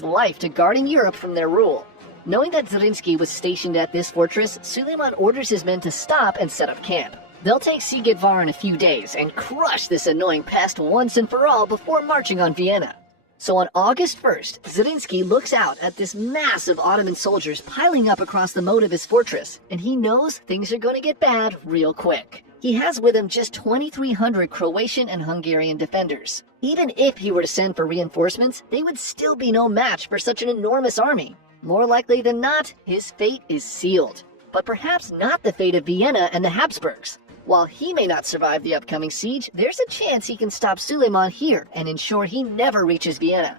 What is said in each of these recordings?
his life to guarding Europe from their rule. Knowing that Zrinski was stationed at this fortress, Suleiman orders his men to stop and set up camp. They'll take Sigedvar in a few days and crush this annoying pest once and for all before marching on Vienna. So on August 1st, Zrinski looks out at this massive Ottoman soldiers piling up across the moat of his fortress, and he knows things are going to get bad real quick. He has with him just 2,300 Croatian and Hungarian defenders. Even if he were to send for reinforcements, they would still be no match for such an enormous army. More likely than not, his fate is sealed. But perhaps not the fate of Vienna and the Habsburgs. While he may not survive the upcoming siege, there's a chance he can stop Suleiman here and ensure he never reaches Vienna.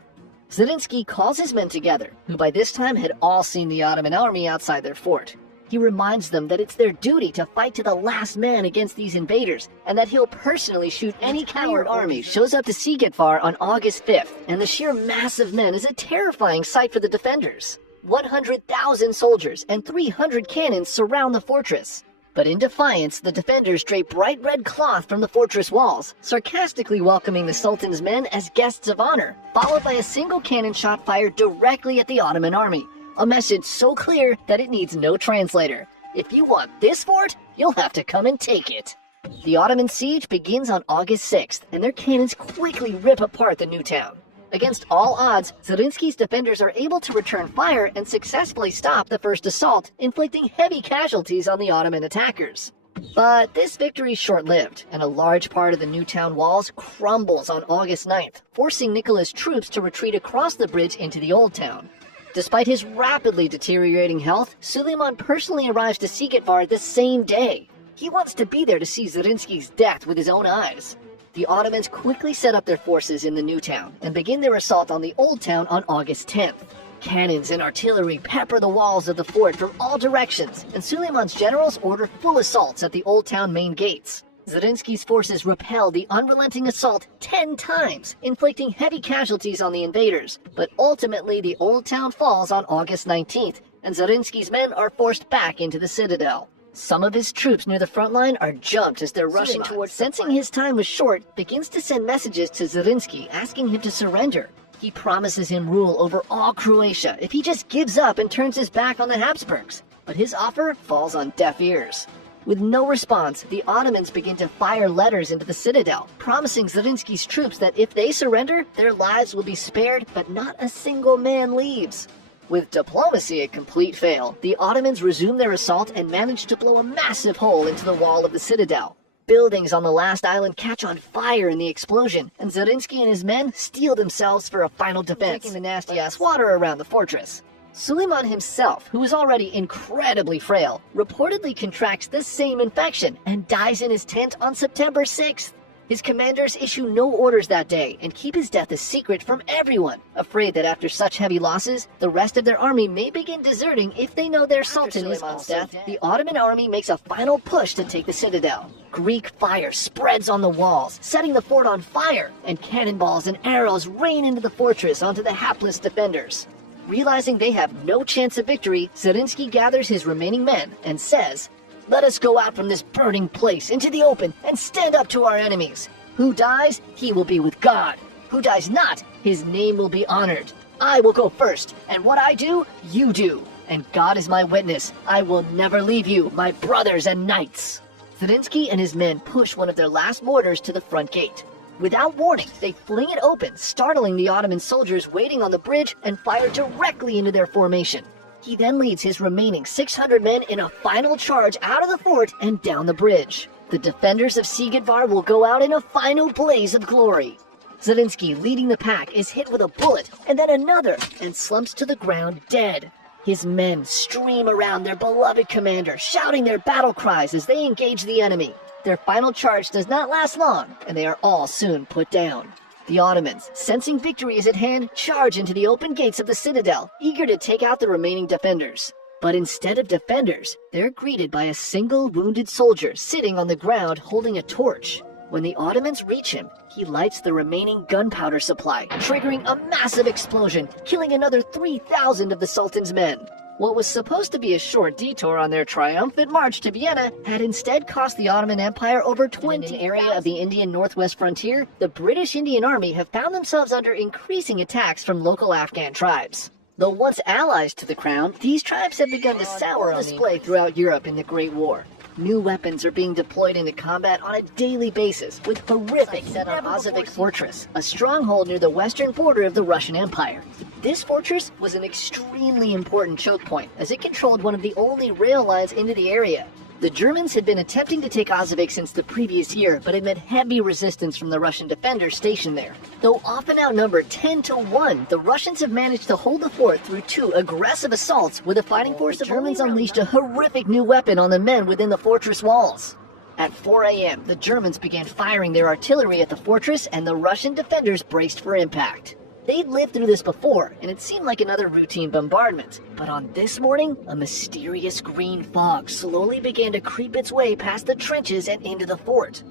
Zrinski calls his men together, who by this time had all seen the Ottoman army outside their fort. He reminds them that it's their duty to fight to the last man against these invaders, and that he'll personally shoot any coward army shows up to Sigedvar on August 5th, and the sheer mass of men is a terrifying sight for the defenders. 100,000 soldiers and 300 cannons surround the fortress. But in defiance, the defenders drape bright red cloth from the fortress walls, sarcastically welcoming the Sultan's men as guests of honor, followed by a single cannon shot fired directly at the Ottoman army. A message so clear that it needs no translator. If you want this fort, you'll have to come and take it. The Ottoman siege begins on August 6th, and their cannons quickly rip apart the new town. Against all odds, Zrinski's defenders are able to return fire and successfully stop the first assault, inflicting heavy casualties on the Ottoman attackers. But this victory is short-lived, and a large part of the new town walls crumbles on August 9th, forcing Nicola's troops to retreat across the bridge into the old town. Despite his rapidly deteriorating health, Suleiman personally arrives to Sigedvar the same day. He wants to be there to see Zrinski's death with his own eyes. The Ottomans quickly set up their forces in the new town and begin their assault on the old town on August 10th. Cannons and artillery pepper the walls of the fort from all directions, and Suleiman's generals order full assaults at the old town main gates. Zrinski's forces repel the unrelenting assault 10 times, inflicting heavy casualties on the invaders, but ultimately the old town falls on August 19th, and Zrinski's men are forced back into the citadel. Some of his troops near the front line are jumped as they're rushing towards. Sensing his time was short, begins to send messages to Zrinski asking him to surrender. He promises him rule over all Croatia if he just gives up and turns his back on the Habsburgs. But his offer falls on deaf ears. With no response, the Ottomans begin to fire letters into the citadel, promising Zrinski's troops that if they surrender, their lives will be spared, but not a single man leaves. With diplomacy a complete fail, the Ottomans resume their assault and manage to blow a massive hole into the wall of the citadel. Buildings on the last island catch on fire in the explosion, and Zrinski and his men steel themselves for a final defense, taking the nasty-ass water around the fortress. Suleiman himself, who is already incredibly frail, reportedly contracts the same infection and dies in his tent on September 6th. His commanders issue no orders that day and keep his death a secret from everyone, afraid that after such heavy losses, the rest of their army may begin deserting if they know their sultan is on death. The Ottoman army makes a final push to take the citadel. Greek fire spreads on the walls, setting the fort on fire, and cannonballs and arrows rain into the fortress onto the hapless defenders. Realizing they have no chance of victory, Zrinski gathers his remaining men and says, "Let us go out from this burning place into the open and stand up to our enemies. Who dies, he will be with God. Who dies not, his name will be honored. I will go first, and what I do, you do. And God is my witness, I will never leave you, my brothers and knights." Zrinski and his men push one of their last mortars to the front gate. Without warning, they fling it open, startling the Ottoman soldiers waiting on the bridge and fire directly into their formation. He then leads his remaining 600 men in a final charge out of the fort and down the bridge. The defenders of Sigedvar will go out in a final blaze of glory. Zrinski, leading the pack, is hit with a bullet and then another and slumps to the ground dead. His men stream around their beloved commander, shouting their battle cries as they engage the enemy. Their final charge does not last long, and they are all soon put down. The Ottomans, sensing victory is at hand, charge into the open gates of the citadel, eager to take out the remaining defenders. But instead of defenders, they're greeted by a single wounded soldier sitting on the ground holding a torch. When the Ottomans reach him, he lights the remaining gunpowder supply, triggering a massive explosion, killing another 3,000 of the Sultan's men. What was supposed to be a short detour on their triumphant march to Vienna had instead cost the Ottoman Empire over 20. In an area of the Indian northwest frontier, the British Indian Army have found themselves under increasing attacks from local Afghan tribes. Though once allies to the crown, these tribes have begun to sour on display throughout Europe in the Great War. New weapons are being deployed into combat on a daily basis, with horrific set on Ozovik Fortress, a stronghold near the western border of the Russian Empire. This fortress was an extremely important choke point, as it controlled one of the only rail lines into the area. The Germans had been attempting to take Ozovik since the previous year, but had met heavy resistance from the Russian defenders stationed there. Though often outnumbered 10-1, the Russians have managed to hold the fort through 2 aggressive assaults, with a fighting force the Germans unleashed a horrific new weapon on the men within the fortress walls. At 4 a.m., the Germans began firing their artillery at the fortress, and the Russian defenders braced for impact. They'd lived through this before, and it seemed like another routine bombardment. But on this morning, a mysterious green fog slowly began to creep its way past the trenches and into the fort.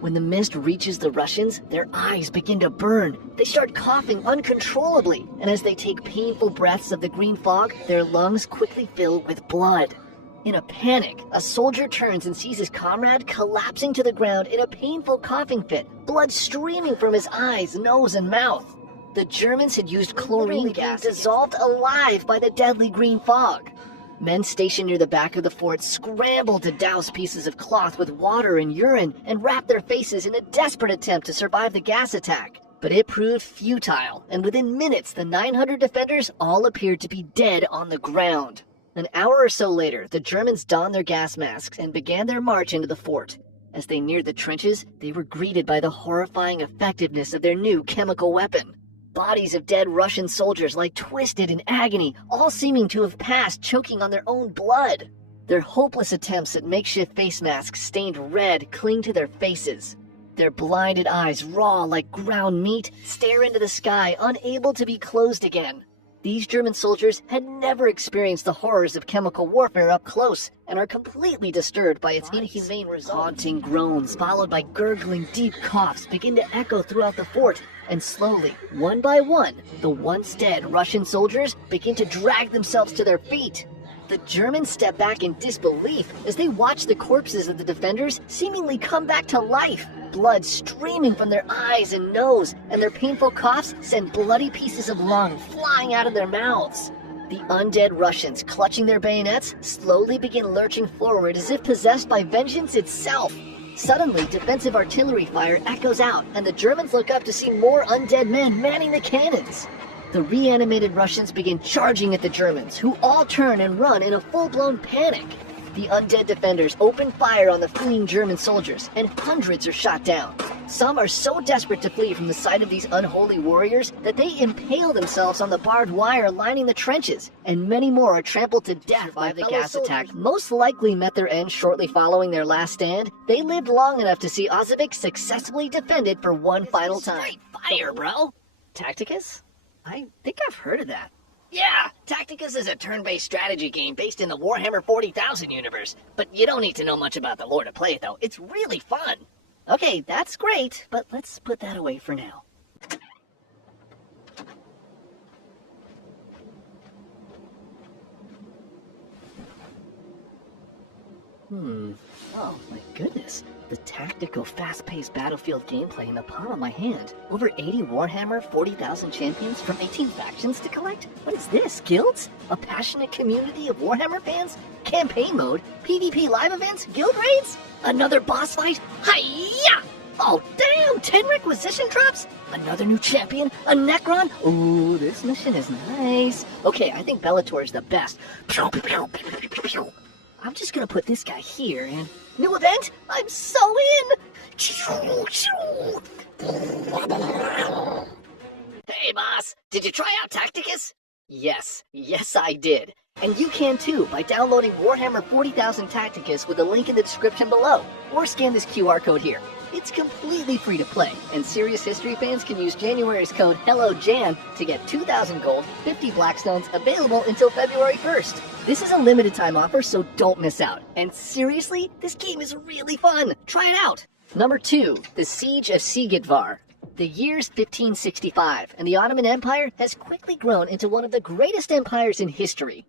When the mist reaches the Russians, their eyes begin to burn. They start coughing uncontrollably, and as they take painful breaths of the green fog, their lungs quickly fill with blood. In a panic, a soldier turns and sees his comrade collapsing to the ground in a painful coughing fit, blood streaming from his eyes, nose, and mouth. The Germans had used chlorine gas dissolved alive by the deadly green fog. Men stationed near the back of the fort scrambled to douse pieces of cloth with water and urine and wrap their faces in a desperate attempt to survive the gas attack. But it proved futile, and within minutes the 900 defenders all appeared to be dead on the ground. An hour or so later, the Germans donned their gas masks and began their march into the fort. As they neared the trenches, they were greeted by the horrifying effectiveness of their new chemical weapon. Bodies of dead Russian soldiers lay twisted in agony, all seeming to have passed choking on their own blood. Their hopeless attempts at makeshift face masks stained red cling to their faces. Their blinded eyes, raw like ground meat, stare into the sky, unable to be closed again. These German soldiers had never experienced the horrors of chemical warfare up close and are completely disturbed by its inhumane results. Haunting groans, followed by gurgling deep coughs, begin to echo throughout the fort, and slowly, one by one, the once dead Russian soldiers begin to drag themselves to their feet. The Germans step back in disbelief as they watch the corpses of the defenders seemingly come back to life, blood streaming from their eyes and nose, and their painful coughs send bloody pieces of lung flying out of their mouths. The undead Russians, clutching their bayonets, slowly begin lurching forward as if possessed by vengeance itself. Suddenly, defensive artillery fire echoes out, and the Germans look up to see more undead men manning the cannons. The reanimated Russians begin charging at the Germans, who all turn and run in a full-blown panic. The undead defenders open fire on the fleeing German soldiers, and hundreds are shot down. Some are so desperate to flee from the sight of these unholy warriors that they impale themselves on the barbed wire lining the trenches, and many more are trampled to death by the gas attack. Most likely met their end shortly following their last stand. They lived long enough to see Ozovik successfully defended for one final time. Straight fire, bro! Tacticus? I think I've heard of that. Yeah, Tacticus is a turn-based strategy game based in the Warhammer 40,000 universe, but you don't need to know much about the lore to play it, though. It's really fun. Okay, that's great, but let's put that away for now. Oh my goodness. The tactical, fast-paced battlefield gameplay in the palm of my hand. Over 80 Warhammer 40,000 champions from 18 factions to collect? What is this, guilds? A passionate community of Warhammer fans? Campaign mode? PvP live events? Guild raids? Another boss fight? Hi-ya! Oh damn, 10 requisition drops? Another new champion? A Necron? Ooh, this mission is nice. Okay, I think Bellator is the best. Pew, pew, pew, pew, pew, pew, pew. I'm just gonna put this guy here and... New event? I'm so in! Hey boss, did you try out Tacticus? Yes I did. And you can too by downloading Warhammer 40,000 Tacticus with a link in the description below, or scan this QR code here. It's completely free to play, and Serious History fans can use January's code HELLOJAN to get 2,000 gold, 50 Blackstones, available until February 1st. This is a limited time offer, so don't miss out. And seriously, this game is really fun. Try it out. Number 2, The Siege of Sigidvar. The year's 1565, and the Ottoman Empire has quickly grown into one of the greatest empires in history.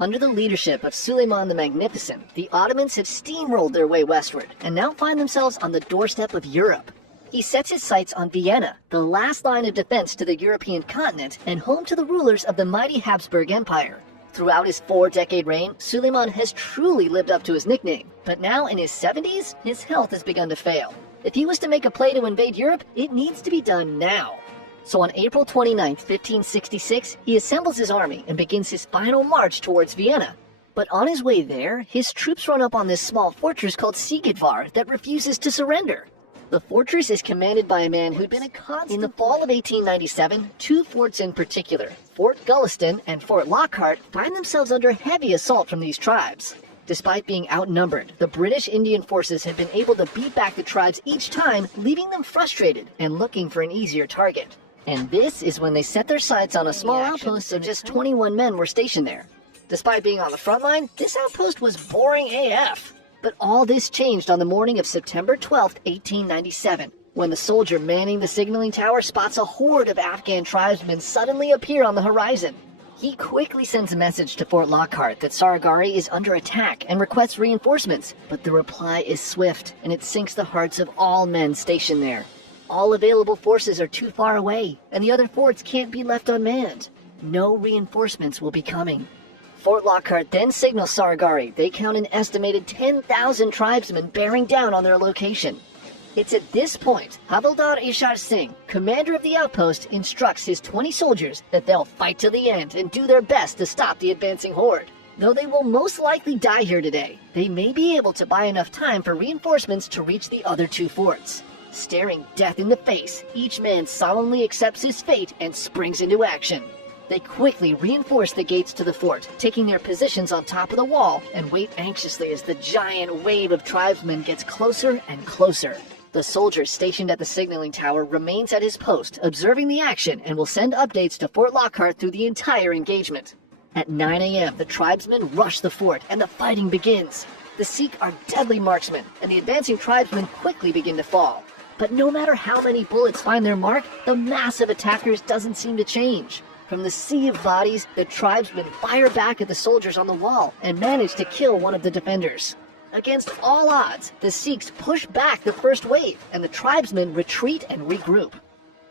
Under the leadership of Suleiman the Magnificent, the Ottomans have steamrolled their way westward and now find themselves on the doorstep of Europe. He sets his sights on Vienna, the last line of defense to the European continent and home to the rulers of the mighty Habsburg Empire. Throughout his 4-decade reign, Suleiman has truly lived up to his nickname, but now in his 70s, his health has begun to fail. If he was to make a play to invade Europe, it needs to be done now. So on April 29, 1566, he assembles his army and begins his final march towards Vienna. But on his way there, his troops run up on this small fortress called Sigedvar that refuses to surrender. The fortress is commanded by a man who'd been a constant. In the fall of 1897, two forts in particular, Fort Gulliston and Fort Lockhart, find themselves under heavy assault from these tribes. Despite being outnumbered, the British Indian forces had been able to beat back the tribes each time, leaving them frustrated and looking for an easier target. And this is when they set their sights on a small outpost of just 21 men were stationed there. Despite being on the front line, this outpost was boring AF. But all this changed on the morning of September 12, 1897, when the soldier manning the signaling tower spots a horde of Afghan tribesmen suddenly appear on the horizon. He quickly sends a message to Fort Lockhart that Saragari is under attack and requests reinforcements, but the reply is swift, and it sinks the hearts of all men stationed there. All available forces are too far away, and the other forts can't be left unmanned. No reinforcements will be coming. Fort Lockhart then signals Saragari they count an estimated 10,000 tribesmen bearing down on their location. It's at this point, Havildar Ishar Singh, commander of the outpost, instructs his 20 soldiers that they'll fight to the end and do their best to stop the advancing horde. Though they will most likely die here today, they may be able to buy enough time for reinforcements to reach the other two forts. Staring death in the face, each man solemnly accepts his fate and springs into action. They quickly reinforce the gates to the fort, taking their positions on top of the wall, and wait anxiously as the giant wave of tribesmen gets closer and closer. The soldier stationed at the signaling tower remains at his post, observing the action, and will send updates to Fort Lockhart through the entire engagement. At 9 a.m., the tribesmen rush the fort, and the fighting begins. The Sikh are deadly marksmen, and the advancing tribesmen quickly begin to fall. But no matter how many bullets find their mark, the mass of attackers doesn't seem to change. From the sea of bodies, the tribesmen fire back at the soldiers on the wall and manage to kill one of the defenders. Against all odds, the Sikhs push back the first wave, and the tribesmen retreat and regroup.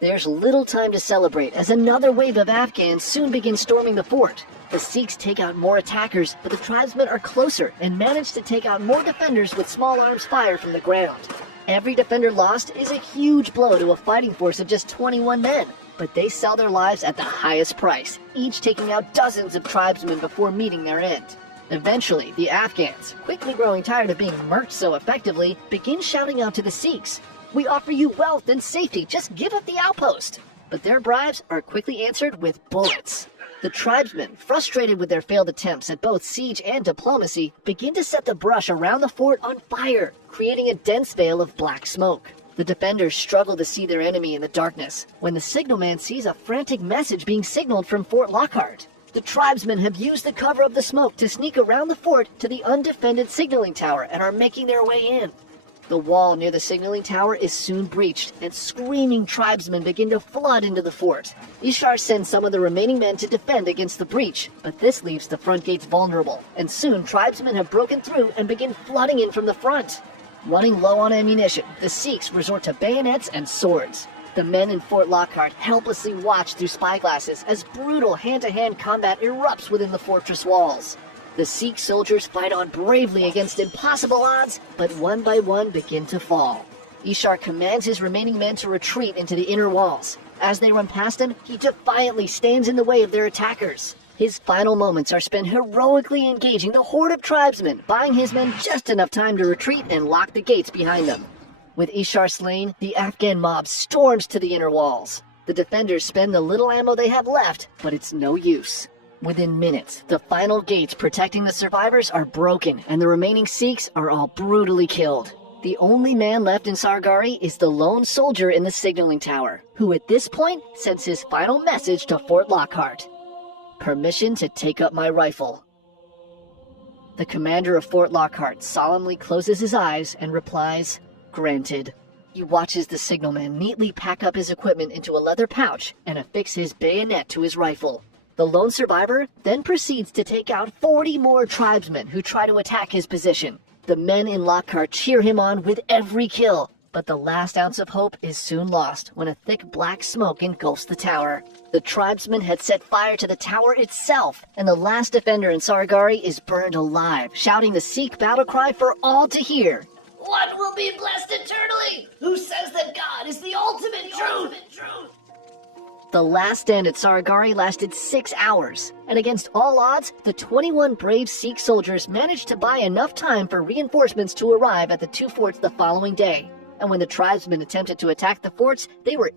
There's little time to celebrate as another wave of Afghans soon begins storming the fort. The Sikhs take out more attackers, but the tribesmen are closer and manage to take out more defenders with small arms fire from the ground. Every defender lost is a huge blow to a fighting force of just 21 men, but they sell their lives at the highest price, each taking out dozens of tribesmen before meeting their end. Eventually, the Afghans, quickly growing tired of being murked so effectively, begin shouting out to the Sikhs, "We offer you wealth and safety, just give up the outpost!" But their bribes are quickly answered with bullets. The tribesmen, frustrated with their failed attempts at both siege and diplomacy, begin to set the brush around the fort on fire, creating a dense veil of black smoke. The defenders struggle to see their enemy in the darkness, when the signalman sees a frantic message being signaled from Fort Lockhart. The tribesmen have used the cover of the smoke to sneak around the fort to the undefended signaling tower and are making their way in. The wall near the signaling tower is soon breached, and screaming tribesmen begin to flood into the fort. Ishar sends some of the remaining men to defend against the breach, but this leaves the front gates vulnerable, and soon tribesmen have broken through and begin flooding in from the front. Running low on ammunition, the Sikhs resort to bayonets and swords. The men in Fort Lockhart helplessly watch through spyglasses as brutal hand-to-hand combat erupts within the fortress walls. The Sikh soldiers fight on bravely against impossible odds, but one by one begin to fall. Ishar commands his remaining men to retreat into the inner walls. As they run past him, he defiantly stands in the way of their attackers. His final moments are spent heroically engaging the horde of tribesmen, buying his men just enough time to retreat and lock the gates behind them. With Ishar slain, the Afghan mob storms to the inner walls. The defenders spend the little ammo they have left, but it's no use. Within minutes, the final gates protecting the survivors are broken, and the remaining Sikhs are all brutally killed. The only man left in Sargari is the lone soldier in the signaling tower, who at this point sends his final message to Fort Lockhart. "Permission to take up my rifle." The commander of Fort Lockhart solemnly closes his eyes and replies, "Granted." He watches the signalman neatly pack up his equipment into a leather pouch and affix his bayonet to his rifle. The lone survivor then proceeds to take out 40 more tribesmen who try to attack his position. The men in Lockhart cheer him on with every kill, but the last ounce of hope is soon lost when a thick black smoke engulfs the tower. The tribesmen had set fire to the tower itself, and the last defender in Sargari is burned alive, shouting the Sikh battle cry for all to hear. One will be blessed eternally, who says that God is the ultimate truth. The last stand at Sargari lasted 6 hours, and against all odds, the 21 brave Sikh soldiers managed to buy enough time for reinforcements to arrive at the two forts the following day. And when the tribesmen attempted to attack the forts, they were